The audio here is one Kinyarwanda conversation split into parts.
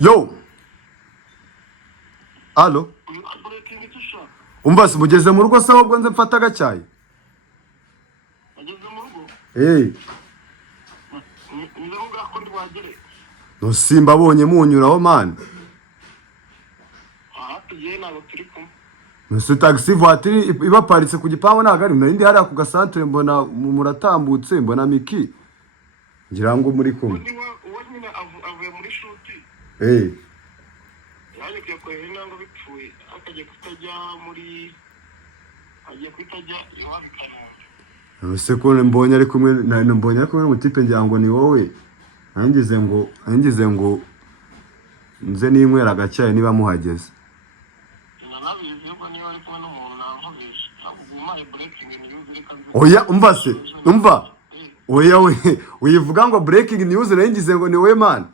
Yo. Allo. Umva se mugeze mu rugo se ahubwo nze mfata agacyayi. Ageze mu rugo? Niba ko ndwagere. No simba abonye munyuraho man. Tugiye nabo turi kumwe. Nse taxi voiture ibaparitse ku gipangu nagari narindi hari ku gasantre mbona muratambutse mbona Micky. Ngira ngo muri kumwe. Uwo nyine avuye muri shuti. Yaje kwikorera intango bipfuye akagiye kutajya muri agiye kutajya iwabikana. Ese ko mbonye ari kumwe mbonye ari kumwe n'umutipe ngira ngo ni wowe. Angize ngo nze ninywera agacyayi niba muhageze. Oya umva se umva oya we uyivuga ngo breaking news naringize ngo ni we man.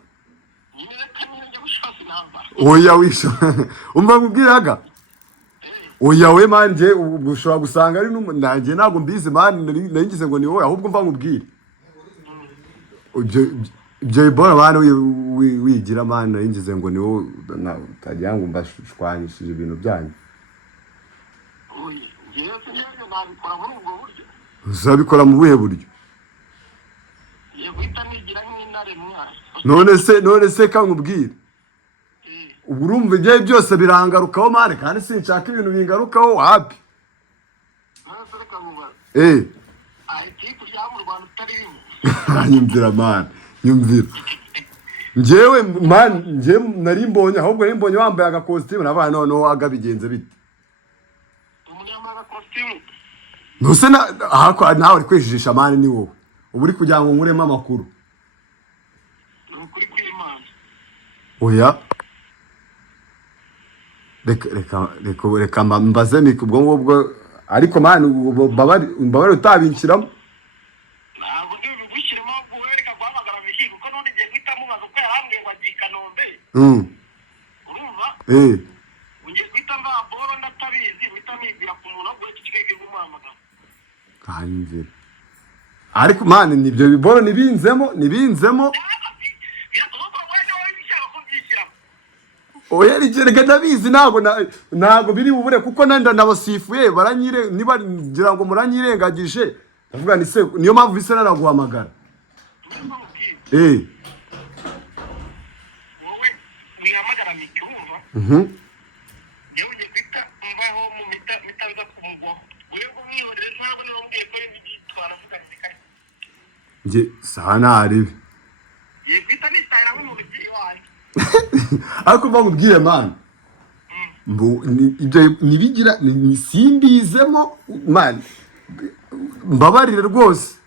Oya wisho umva ngubwiraga oya we man je ushobora gusanga ari nanjye nago mbizi man naringize ngo ni wowe ahubwo mva ngubwire je bora bana wigira man naringize ngo ni wowe utajya ngo mbashwanishije ibintu byanyu. Uzabikora mu buhe buryo? None se kankubwire. Urumva ibyo byose birangarukaho mane kandi sinshaka ibintu bingarukaho wapi. Nyumvira man, nyumvira. Njewe man, nje nari mbonye ahubwo nari mbonye wambaye agakositimu nabaye noneho agabigenze bite. Nuse nawe uri kwijijisha mani ni wowe. Ubu uri kugira ngo nkuremo amakuru. Nukuri kw'Imana. Oya. Reka mbaze Micky ubwo ngubwo ariko mani mbabari utabinshyiramo. Ntabwo ndibigushyiramo guhereka guhamagara Micky kuko none igiye guhita mubaza uko yahambwe ngo agiye Kanombe. Urumva? Ugiye guhita mbaha boro ndatabizi guhita mibwira ku muntu ahubwo ikigege kumuhamagara. Kanjye. Ariko mani nibyo biboro nibinzemo. Oya rigerega ndabizi nago biri bubure kuko nanda nabasifuye baranyire niba ngira ngo muranyirengagije ndavuga ni se niyo mpamvu bise naraguhamagara. Wowe wihamagara Micky urumva? Yewe ugiye kwita mbaho mu mitabiza kumugwa. Wewe umwihorere ntabwo niwambwiye ko ari byitwara vuga nzikare. Nje sana ari. Ye kwita nistahira nk'umuntu ugiye waje. Ariko bamubwire man. Ibyo nibigira nisimbizemo man. Mbabarire rwose.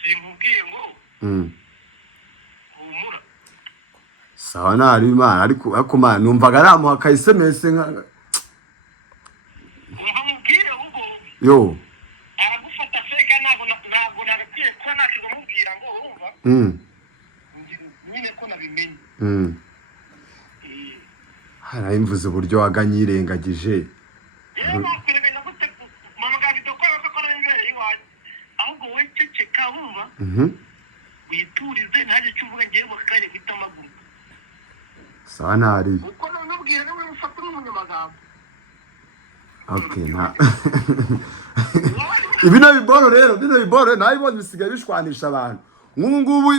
Simbubwiye ngo. Humura. Sawa nari man ariko man numvaga aramuha ka SMS nka. Umva mubwire ubwo. Yo. Aragufata feka ntabwo nabikwiye ko nakizo mubwira ngo urumva? Nyine ko nabimenye. Hara imvuze uburyo waganyirengagije. Yewe kwiribena gute mama gabito ko n'imbere yiwaje. Ahubwo we ceceka wumva? Witurize ntaje cyuvuga ngiye bakare kwita amaguru. Sawa nari. Uko nubwira niwe ufata n'umunyamagambo. Okay nta. Ibino biboro nabibonye bisigaye bishwanisha abantu. Ngubu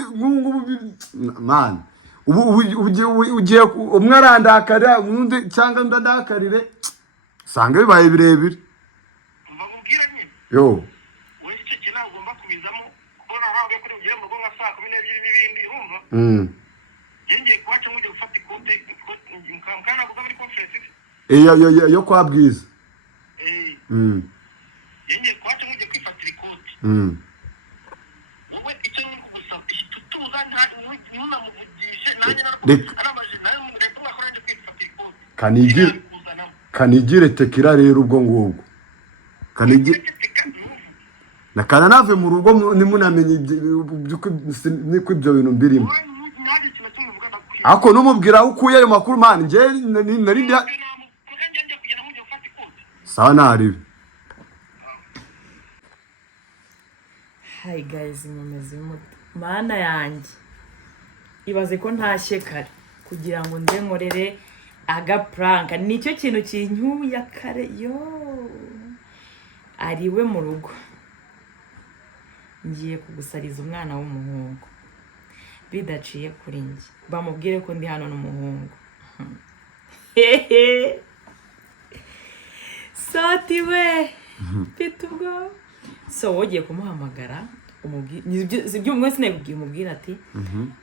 man. Ugiye umwe arandakara undi cyangwa ndadakarire sanga bibaye birebire. Mbabwira nyine. Yo. Wewe cece ntabwo ugomba kubizamo kuko nahawe kuri ugiye mu rugo nka saa 12 n'ibindi urumva? Ngiye kwaca nguje gufata ikote kana kuko muri conference. Yo kwa Bwiza. Ngiye kwaca nguje kwifatira ikote. Wowe icyo ni kugusaba tutuza nta nuna muvugishe nanjye naramaje nayo mureko ngakoranje kwifatira ikote. Kanigire tekira rero ubwo ngubwo. Kanigire nakana nave mu rugo nimunamenye niko ibyo bintu mbirimo. Ako numubwira ukuye ayo makuru man nje narindi. Sawa nari. Hi guys, mumeze mute mana yanjye ibaze ko ntashye kare kugira ngo nze nkorere agapranka nicyo kintu kinyuye kare yo ariwe mu rugo ngiye kugusariza umwana w'umuhungu bidaciye kuri njye bamubwire ko ndi hano n'umuhungu soti we mfite ubwo so wogiye kumuhamagara ibyo mwese nabibwiye umubwira ati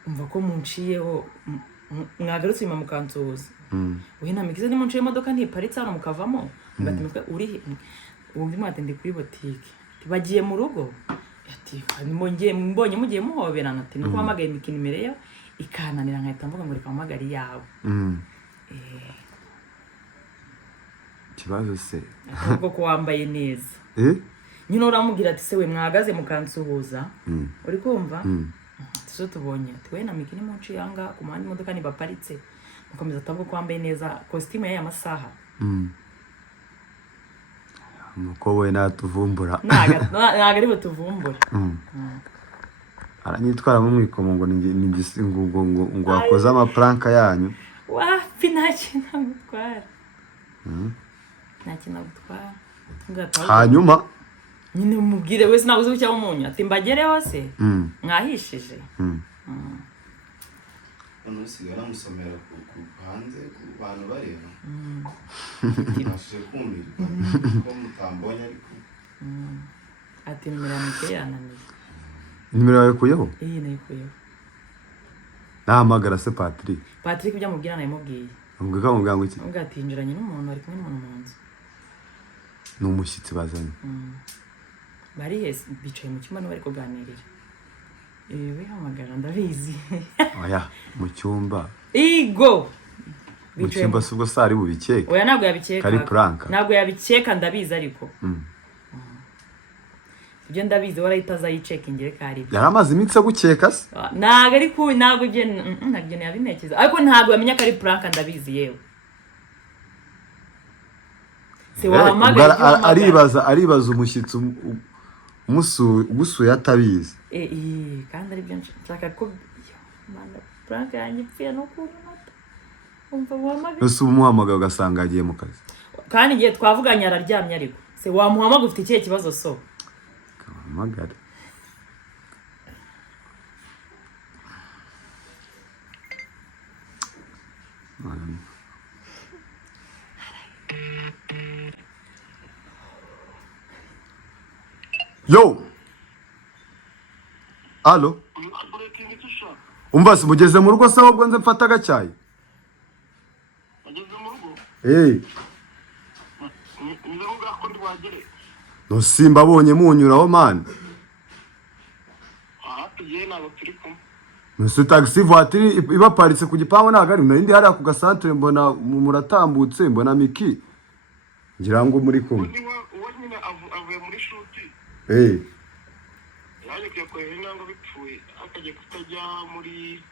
umva ko munciyeho mwagarutse inyuma mukansuhuza we na Micky nimunciye imodoka ntiparitse hano mukavamo ngati mutwe uri wumva imate ndi kuri botike bagiye mu rugo ati mbonye mugiye muhoberana ati niko hamagaye Micky nimero yo ikananira nkahita mvuga ngo reka mpamagare yawe kibazo se ahubwo ko wambaye neza nyine uramubwira ati se we mwahagaze mukansuhuza uri kumva tuzo tubonye ati we na Micky ni munci yanga ku mandi modoka ni baparitse mukomeza atabwo ko wambaye neza costume ya masaha nuko we natuvumbura naga ari butuvumbura aranyitwara mu mwikomo ngo ngo akoze amapranka yanyu wapi nta gutwara hanyuma nyine umubwire wese nabuze ucyaho umunyu ati mbagereho se mwahishije Ono usigaye namusomera ku hanze ku bantu bareba nashije kumirwa ko mutambonye ariko ati nimero ya Micky yananiye nimero yawe kuyeho nayikuyeho nahamagara se Patrick ibyo amubwira nayimubwiye umubwira ngo iki ugatinjiranye n'umuntu ari kumwe n'umuntu mu nzu n'umushyitsi bazanye bari bicaye mu cyumba n'abari kuganirira wihamagara ndabizi oya mu cyumba igo mu cyumba si ubwo sari bubikeke oya ntabwo yabikeka kari pranka ntabwo yabikeka ndabizi ariko ibyo ndabizi warahita azayicekingira kari yari amaze iminsi agukeka se ntabwo ari ku ntabwo ibyo ntabyo nabintekereza ariko ntabwo yamenya ko ari pranka ndabizi yewe se wahamagara aribaza umushyitsi ugusuye atabizi kandi ari byo nshaka ko pranka yanjye ipfuye no kubonata umva wahamagara ese umuhamagara ugasanga agiye mu kazi kandi igihe twavuganye araryamye ariko se wamuhamagara ufite ikihe kibazo so Magari. Yo. Allo. Umva se mugeze mu rugo se ahubwo nze mfata agacyayi. Ageze mu rugo? Ni rugo ko ndwagire. No simba abonye munyuraho man. Tugiye nabo turi kumwe. Nse taxi voiture ibaparitse ku gipangu nagari narindi hari ku gasantre mbona muratambutse mbona Micky. Ngira ngo muri kumwe. Uwo nyine avuye muri shuti. Yaje kuyakora inango bipfuye akagiye kutajya muri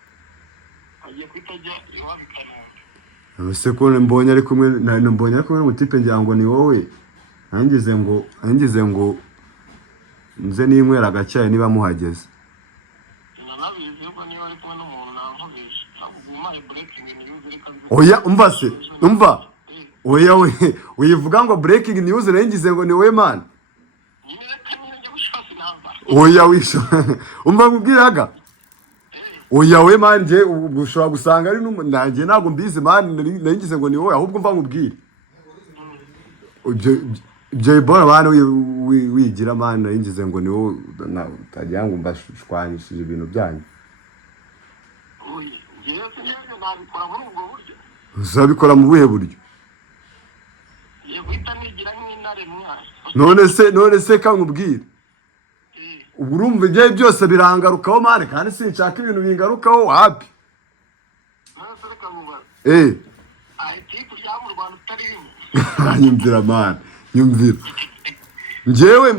agiye kutajya iwabikana. Ese ko mbonye ari kumwe n'umutipe ngira ngo ni wowe. Angize ngo nze ninywera agacyayi niba muhageze. Oya umva se umva oya we uyivuga ngo breaking news naringize ngo ni we man oya wisho umva ngubwiraga oya we man je ushobora gusanga ari nanjye ntago mbizi man naringize ngo ni wowe ahubwo mva ngubwire je bona bana wigira man naringize ngo ni wowe utagira ngo mbashwanishije ibintu byanyu uzabikora mu buhe buryo none se kankubwire urumva ibyo byose birangarukaho mane kandi sinshaka ibintu bingarukaho wapi nyumvira mane nyumvira njyewe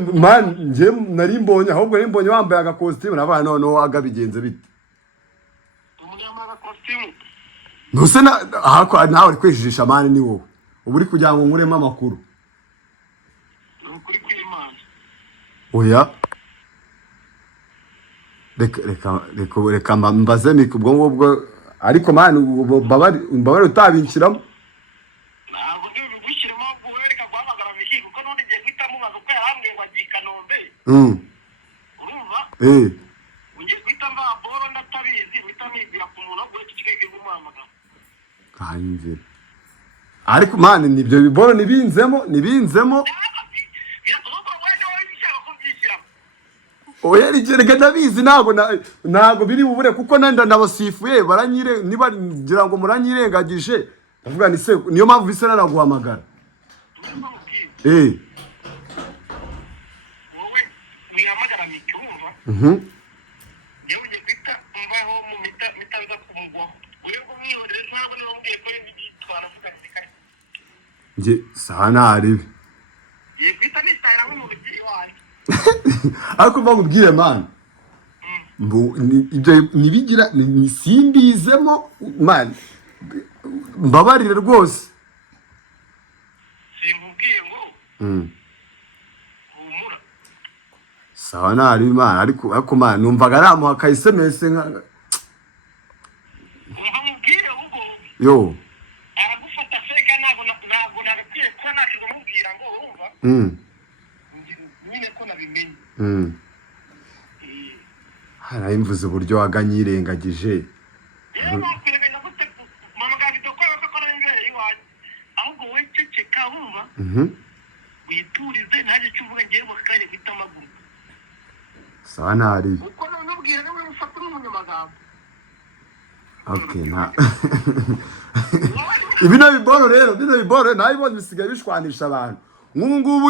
nari mbonye ahubwo nari mbonye wambaye agakositimu nabaye noneho agabigenze bite Nuse nawe uri kwijijisha mani ni wowe ubu uri kugira ngo nkuremo amakuru oya reka mbaze Micky ubwo ngubwo ariko mani mbabare utabinshyiramo ntabwo ndi bugushyiremo guhereka guhamagara Micky kuko n'undi igihe guhita mubaza uko yarambwiye ngo agiye i Kanombe urumva ugiye guhita mbaha boro ndatabizi guhita mibwira ku muntu wo guhita ikigege kumuhamagara kanyumvira ariko mani nibyo biboro nibinzemo oya reka ndabizi ntabwo biri bubure kuko nanda nabasifuye niba ngira ngo muranyirengagije ndavuga ni se niyo mpamvu bise naraguhamagara wowe wihamagara Micky urumva yewe ugiye guhita mbaho mu mitabiza kumugwaho wewe umwihorere ntabwo niba mbwiye ko ari byitwara vuga ni kare nge saha naribi ye guhita nistahira nk'umuntu ugiye iwanjye ariko mva mubwire mani ibyo nibigira simbizemo mani mbabarire rwose simbubwiye ngo humura sawa nari mani ariko mani numvaga namuha ka SMS umva mubwire ubwo yo aragufata feka ntabwo nagakwiye kuba nakiza mubwira ngo urumva nyine ko nabimenye harayimvuze uburyo waganyirengagije rero nakwirebera gute mama gabito ko bakora imbere yiwanjye ahubwo wowe ceceka wumva witurize ntaje cyuvuga ngiye bakare guhita amaguru sawa nari uko nabwira nawe ufata n'umunyamagambo okay ibino biboro nabibonye bisigaye bishwanisha abantu ngubu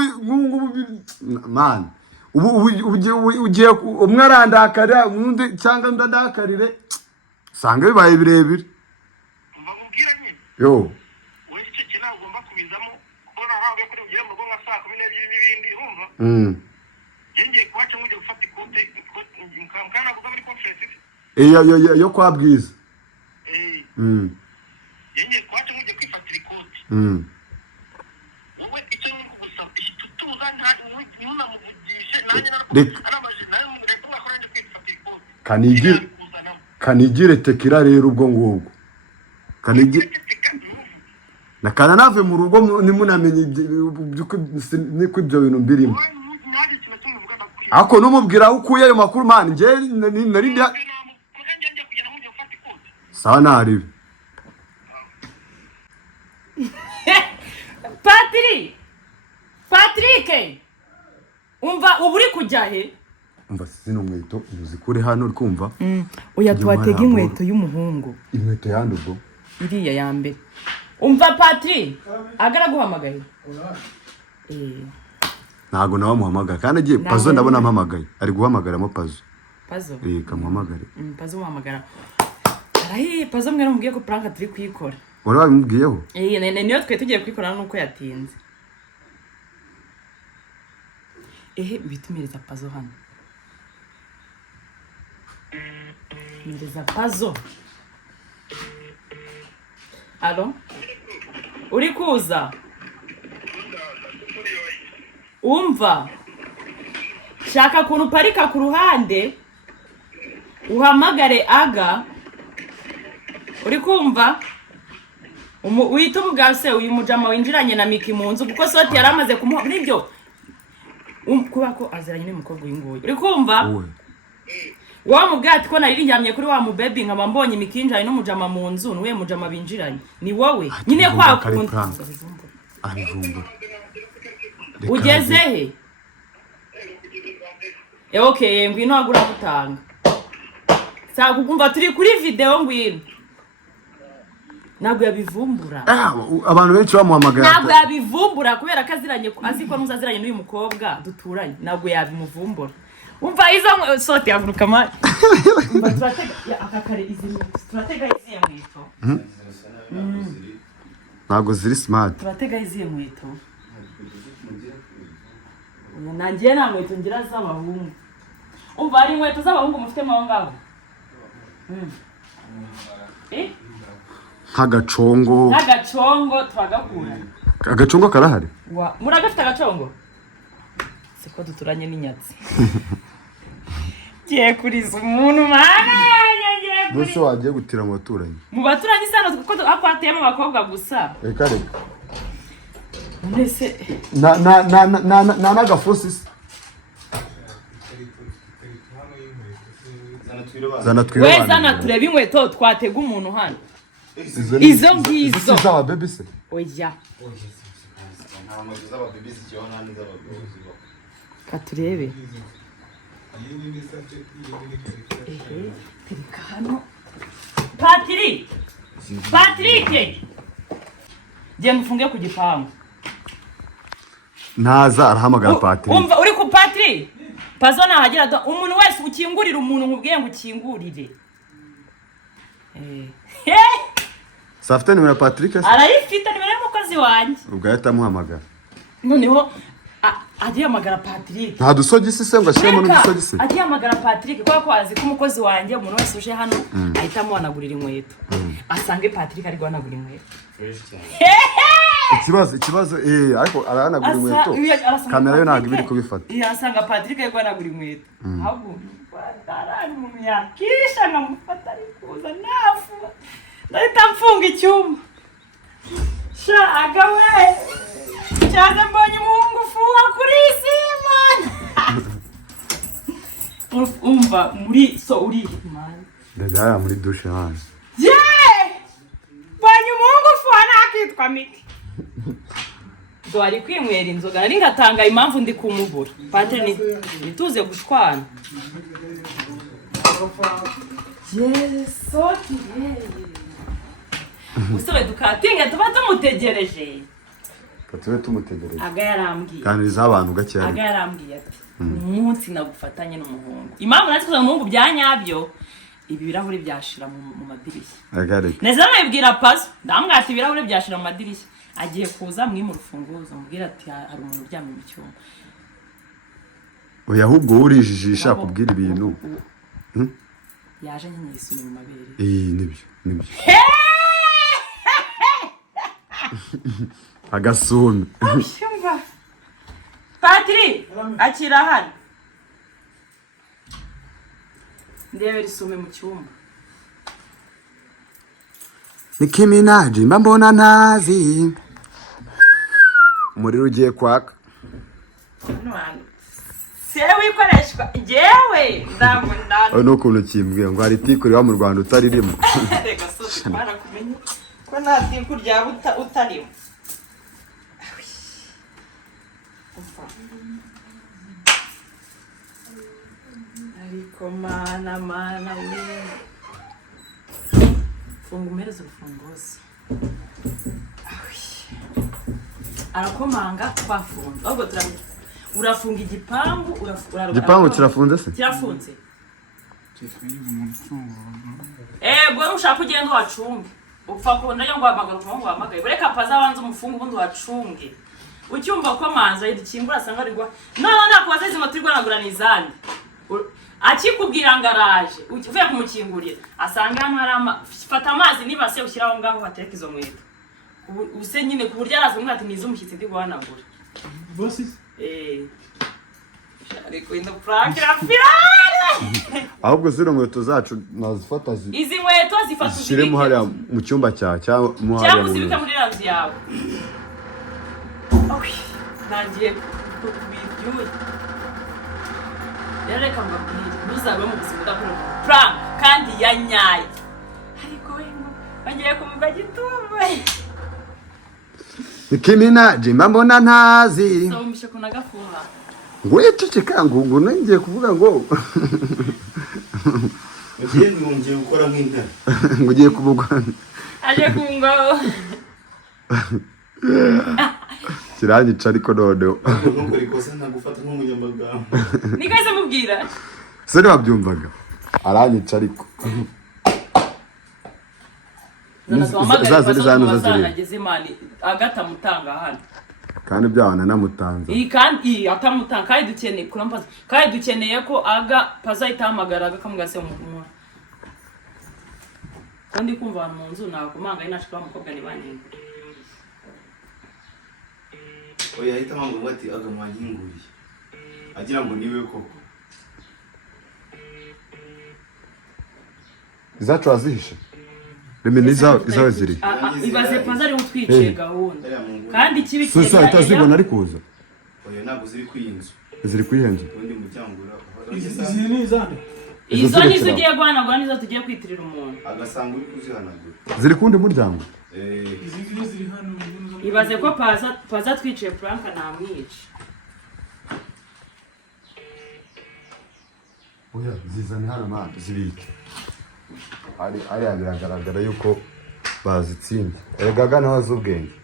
man ugiye umwe arandakarira undi cyangwa ndadakarire usanga bibaye birebire mva mubwira nyine yo wowe cece ntabwo ugomba kubizamo kuko nahawe kuri ugiye mu rugo nka saa 12 n'ibindi urumva ngiye kuhaca nkujya gufata ikote mukana kuko muri conference yo kwa Bwiza ngiye kuhaca nkujya kwifatira ikote wowe icyo ni kugusaba tutuza ntunamuvugishe nanjye naramaje nawe reka mwakora nje kwifatira ikote kanigire tekira rero ubwo ngubwo kanigire nakana nave mu rugo nimunamenye niko ibyo bintu mbirimo ako numubwira ukuye ayo makuru mani nje narindi sawa naribi Patrick umva ubu uri kujya he umva zino nkweto uzikure hano uri kumva oya twatega inkweto y'umuhungu inkweto yandi ubwo iriya ya mbere umva Patrick agaraguhamagaye ntago nawe muhamagara kandi agiye pazo ndabona ampamagaye ari guhamagaramo pazo kamuhamagare pazo muhamagara arahi pazo mwe namubwiye ko prank turi kuyikora wari wabimubwiyeho niyo twe tugiye kuyikora nuko yatinze bitumereza pazo hano mereza pazo alo uri kuza umva shaka kuntu parika ku ruhande uhamagare aga uri kumva wita umugase uyu mujama winjiranye na Micky mu nzu kuko soti yaramaze kumuha nibyo kuba ko aziranye n'umukobwa uyu nguyu uri kumva wa mugati ko nari ryamye kuri wa mubebi nkaba mbonye Micky injanye n'umujama mu nzu niwe mujama binjiranye ni wowe nyine kwa kuntu ugeze he okay ngwino agura gutanga sakukumva turi kuri video ngwino ntabwo yabivumbura abantu benshi bamuhamagara ntabwo yabivumbura kubera ko aziko ntuzaziranye n'uyu mukobwa duturanye ntabwo yabimuvumbura umva izo sote yavuruka ma umva turatega akakare turatega iziye mwito ntabwo ziri smart turatega iziye mwito nanjye nta nkweto ngira z'abahungu umva hari inkweto z'abahungu mufite aho ngaho nk'agacongo turagakura agacongo karahari muragafite agacongo siko duturanye n'inyatsi Giye kuriza umuntu mana. Bose wagiye gutira mu baturanyi. Mu baturanyi sano kuko akwatiyemo abakobwa gusa. Reka reka. Mbese na nagafosi. Zana turebe inkweto twatega umuntu hano. Izo ngizo. Zaba baby se. Oya. nta nkweto z'ababibi zikiho nta n'iz'abagabo zibaho. Katurebe. Tereka hano. Patrick! Genda ufunge ku gipangu. Ntaza arahamagara Patrick. Umva uri ku Patrick? Pazo nahagira umuntu wese ukingurira umuntu nkubwiye ngo ukingurire. Safite nimero Patrick? Arayifite nimero y'umukozi wanjye. Ubwo yatamuhamagara. Noneho agiye amagara Patrick. Nta dusogisi se ngo ashiremo n'udusogisi. Agiye amagara Patrick kuko azi ko umukozi wanjye umuntu wese uje hano ahita amuhanagurira inkweto. Asange Patrick ari guhanagura inkweto. Ikibazo ariko arahanagura inkweto. Kamera yo ntabwo ibiri kubifata. Asanga Patrick ari guhanagura inkweto. Ahubwo bararana umuntu yakisha nkamufata ari kuza nafu. Ndahita mfunga icyuma. Shaga we. Cyaza mbonye umuhungu fuwa kuri Simana. Umva muri so uri man. Ndajya muri douche hano. Mbonye umuhungu fuwa nakitwa Micky. Dwari kwinywera inzoga nari ngatanga impamvu ndi kumubura. Patrick nituze gushwana. Yeso kireye. Usore dukatinga tuba tumutegereje. Katube tumutegereje. Aga yarambwiye. Kaniriza abantu gake Aga yarambwiye ati umunsi nagufatanye n'umuhungu. Impamvu natwe umuhungu byanyabyo ibi birahuri byashira mu madirishya. Agareke. Neza nabibwira Pazo ndamwati ibirahuri byashira mu madirishya. Agiye kuza mwimura urufunguzo mubwira ati hari umuntu uryamye mu cyumba. Oya ahubwo urijijisha kubwira ibintu. Yaje nyisuni mu mabere. Nibyo. Agasumi. Ashumva. Patrick, akira hano. Ndebe risume mu cyumba. Nicki Minaj mbona ntazi. Umuriro ugiye kwaka. Sewe ikoreshwa jewe ndamunda. No kuntu kimbwiye ngo hari tikuri wa mu Rwanda utaririmo. Rega so bara kumenya ko nta tikuri rya utarimo. Ariko mana we. Funga umereze urufunguzo. Arakomanga twafunze. Ahubwo turamye. Urafunga igipangu Igipangu kirafunze se? Kirafunze. Bwo ushaka kugenda wacunge. Upfa kubona yo ngwamagara umuntu wamagaye. Bureka paza wanze umufungu ubundi wacunge. Ucyumva ko manza yidikingura asanga arigwa. Nakubaza izi moto irwanagura nizande. Akikubwira ngaraje. Uvuye kumukingurira. Asanga hano hari fata amazi nibase ushyiraho ngaho hatereka izo nkweto. Use nyine ku buryo araza umwe ati nizo umushyitsi ndi guhanagura. Bossi? Ariko ino prakira firare. Ahubwo zino nkweto zacu nazifata izi nkweto zifata zishiremo hariya mu cyumba cyangwa mu hariya. Cyangwa zibika muri ranzi yawe. Nagiye kubibyuye. Reka mbabwire nuzabe mu buzima udakora prank kandi yanyaye. Ariko we ngo bagiye kumuga gitumwe. Nicki Minaj mbona ntazi. So mbishe kuna gafuha. Ngwececeka ngo ngiye kuvuga ngo ngiye gukora nk'intare. Ngiye kubugwa. Aje kungo. Kiranyica ariko noneho. Nuko rikosa ntagufata nk'umunyamagambo. Nikaze mubwira. Se wabyumvaga. Aranyica ariko. Zazageze mali agata mutanga hano. Kandi byabana namutanza. Kandi atamutanga kandi dukeneye kurambaza. Kandi dukeneye ko aga paza itamagara agakamugase mu. Kandi kumva mu nzu nakumanga inashika mukobwa ni bandi. Oya ahita mpamvu bati aga mwanyinguriye. Agira ngo niwe koko. izacu wazihishe reme nizawe ziri ibaze paza ari utwice gahunda kandi kibi so atazibona ari kuza oya ntabwo ziri kwiyinzu ziri kwihenze ubundi muryango izi ni izande izo nizo ugiye guhanagura nizo tugiye kwitirira umuntu agasanga uri kuzihanagura ziri kundi muryango izi ngizi ziri hano ibaze ko paza twiciye Franka namwica oya zizane hano mwana zibike ari biragaragara yuko bazitsinze erega naho azubwenge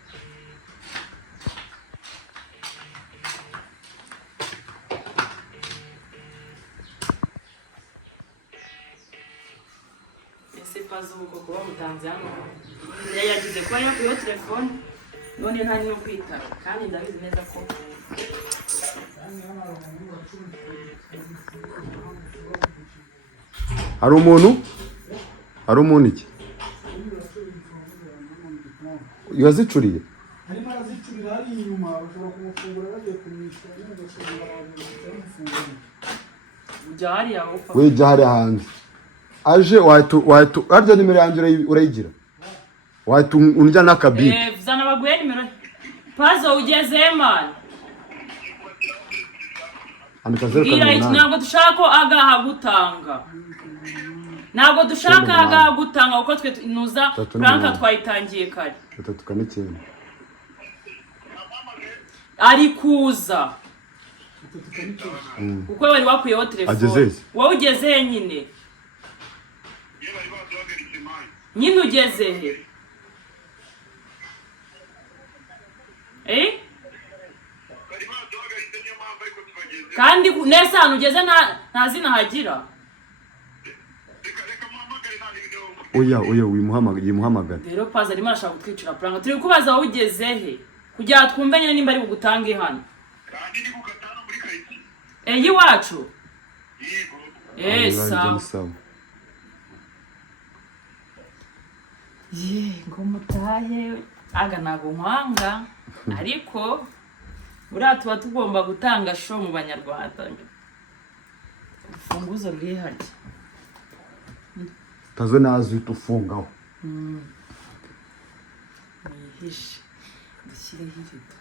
ese paza uko kuba mutanze hano yagize ko yo kuyo telefone none ntari no kwitaba kandi ndabizi neza ko hari umuntu iki yazicuriye harimo arazicurira ari inyuma bashobora kumufungura bagiye kumwishyura n'ugasubira abantu bakamufungura ujya hariya upfa wejya hariya hanze aje wahita harya nimero yanjye urayigira wahita undya n'akabiti zana baguye nimero pazo ugeze man ntabwo dushaka ko agaha gutanga ntabwo dushaka agaha gutanga kuko twe nuza Franka twayitangiye kare 3 ari kuza kuko wari wakuyeho telefone wowe ugeze he nyine ugeze he kandi neza hano ugeze nta zina hagira oya wimuhamagara rero paza arimo arashaka kutwicira Franka turi kubaza wowe ugeze he kugira twumve nyine nimba ari bugutange hano kandi ni gukatana muri kayiti iwacu yego sawa ngo mutahe aga ntago nkwanga ariko buriya tuba tugomba gutanga show mu banyarwanda urufunguzo ruri harya tazo nazo tufungaho yihishe dushyireho irido